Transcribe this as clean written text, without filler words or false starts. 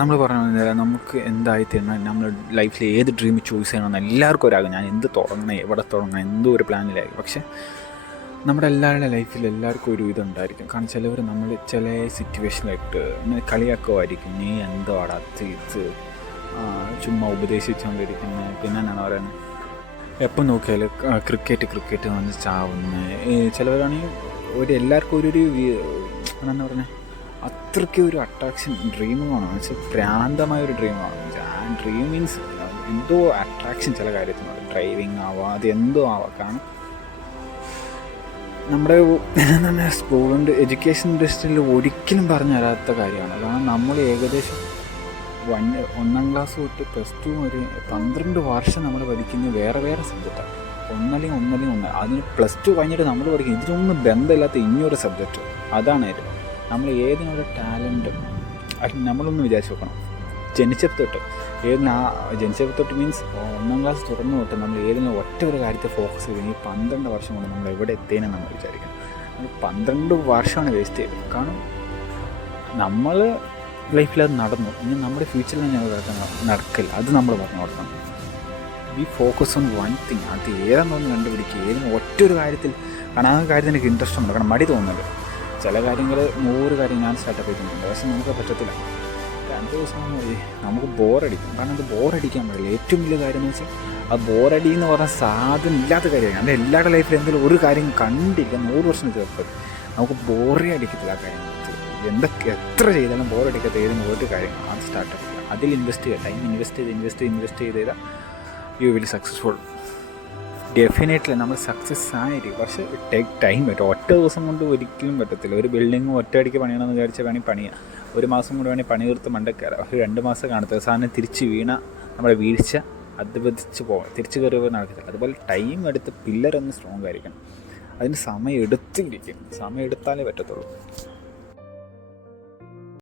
നമ്മൾ പറഞ്ഞ നമുക്ക് എന്തായിത്തീരണം, നമ്മൾ ലൈഫിൽ ഏത് ഡ്രീം ചൂസ് ചെയ്യണമെന്ന് എല്ലാവർക്കും ഒരാകും. ഞാൻ എന്ത് തുടങ്ങണം, എവിടെ തുടങ്ങണം, എന്തോ ഒരു പ്ലാനിലായിരിക്കും. പക്ഷേ നമ്മുടെ എല്ലാവരുടെ ലൈഫിൽ എല്ലാവർക്കും ഒരു ഇതുണ്ടായിരിക്കും. കാരണം ചിലവർ നമ്മൾ ചില സിറ്റുവേഷനിലിട്ട് കളിയാക്കുമായിരിക്കും, നീ എന്തോ അടത്ത് ഇത് ചുമ്മാ ഉപദേശിച്ചുകൊണ്ടിരിക്കുന്നത്. പിന്നെ എന്നാണ് പറയുന്നത്, എപ്പം നോക്കിയാലും ക്രിക്കറ്റ് വന്ന് ചാവുന്നത്. ചിലവരാണെങ്കിൽ എല്ലാവർക്കും എന്നാ പറഞ്ഞത്, അത്രയ്ക്ക് ഒരു അട്രാക്ഷൻ ഡ്രീമുമാണ് വെച്ചാൽ ഭ്രാന്തമായൊരു ഡ്രീമാണ്. ആ ഡ്രീം മീൻസ് എന്തോ അട്രാക്ഷൻ ചില കാര്യത്തിനുണ്ട്. ഡ്രൈവിങ് ആവാം, അത് എന്തോ ആവാം. കാരണം നമ്മുടെ എന്താണ് സ്കൂളിൻ്റെ എഡ്യൂക്കേഷൻ ഇൻഡസ്ട്രിയിൽ ഒരിക്കലും പറഞ്ഞു തരാത്ത കാര്യമാണ്. കാരണം നമ്മൾ ഏകദേശം 1ാം ക്ലാസ് തൊട്ട് +2 വരെ 12 വർഷം നമ്മൾ പഠിക്കുന്നത് വേറെ സബ്ജക്റ്റാണ്. ഒന്നല്ലെങ്കിൽ അതിന് +2 കഴിഞ്ഞിട്ട് നമ്മൾ പഠിക്കുന്നത് ഇതിനൊന്നും ബന്ധമില്ലാത്ത ഇനിയൊരു സബ്ജക്റ്റ്. അതാണ് നമ്മൾ ഏതിനൊരു ടാലൻറ്റ് നമ്മളൊന്ന് വിചാരിച്ച് നോക്കണം. ജനിച്ചപ്പോൾ തൊട്ട് മീൻസ് 1ാം ക്ലാസ് തുറന്നു തൊട്ട് നമ്മൾ ഏതെങ്കിലും ഒറ്റ ഒരു കാര്യത്തെ ഫോക്കസ് ചെയ്ത് ഈ 12 വർഷം കൊണ്ട് നമ്മൾ എവിടെ എത്തേനെ നമ്മൾ വിചാരിക്കണം. നമ്മൾ 12 വർഷമാണ് വേസ്റ്റ് ചെയ്തത്. കാരണം നമ്മൾ ലൈഫിൽ അത് നടന്നു, ഇനി നമ്മുടെ ഫ്യൂച്ചറിൽ ഞങ്ങൾ നടക്കില്ല. അത് നമ്മൾ പറഞ്ഞു കൊടുക്കണം. We focus on one thing. അത് ഏതാണെന്നൊന്ന് കണ്ടുപിടിക്കുക. ഏതെങ്കിലും ഒറ്റ ഒരു കാര്യത്തിൽ, കാരണം ആ കാര്യത്തിൽ എനിക്ക് ഇൻട്രസ്റ്റ് ഉണ്ട്. കാരണം മടി തോന്നുന്നത് ചില കാര്യങ്ങൾ 100 കാര്യം ഞാൻ സ്റ്റാർട്ടപ്പ് ചെയ്തിട്ടുണ്ട്. പക്ഷേ നമുക്ക് പറ്റത്തില്ല. 2 ദിവസം നമുക്ക് ബോറടിക്കും. കാരണം അത് ബോറടിക്കാൻ പാടില്ല. ഏറ്റവും വലിയ കാര്യം എന്ന് വെച്ചാൽ ആ ബോറടി എന്ന് പറഞ്ഞാൽ സാധനം ഇല്ലാത്ത കാര്യമാണ്. അത് എല്ലാവരുടെ ലൈഫിൽ എന്തെങ്കിലും ഒരു കാര്യം കണ്ടിരിക്കുക 100 വർഷം ചേർത്ത് നമുക്ക് ബോറേ അടിക്കത്തില്ല. ആ കാര്യം എത്ര ചെയ്താലും ബോറടിക്കാത്ത ഏതെങ്കിലും ഒരു കാര്യം അത് സ്റ്റാർട്ടപ്പ് ചെയ്യുക. അതിൽ ഇൻവെസ്റ്റ് ചെയ്യുക. ടൈം ഇൻവെസ്റ്റ് ചെയ്താൽ യു വിൽ സക്സസ്ഫുൾ. ഡെഫിനറ്റ്ലി നമ്മൾ സക്സസ് ആയിരിക്കും. പക്ഷേ ടേക്ക് ടൈം പറ്റും. ഒറ്റ ദിവസം കൊണ്ട് ഒരിക്കലും പറ്റത്തില്ല. ഒരു ബിൽഡിങ് ഒറ്റയടിക്ക് പണിയണമെന്ന് വിചാരിച്ചാൽ വേണമെങ്കിൽ പണിയാം. 1 മാസം കൊണ്ട് വേണമെങ്കിൽ പണി തീർത്ത് മണ്ടക്കയറാം. ഒരു 2 മാസം കാണത്തില്ല. സാധനം തിരിച്ച് വീണ നമ്മുടെ വീഴ്ച അധപതിച്ച് പോകാം. തിരിച്ച് കയറി നടക്കത്തില്ല. അതുപോലെ ടൈം എടുത്ത് പില്ലറൊന്ന് സ്ട്രോങ് ആയിരിക്കണം. അതിന് സമയം എടുത്താലേ പറ്റത്തുള്ളൂ.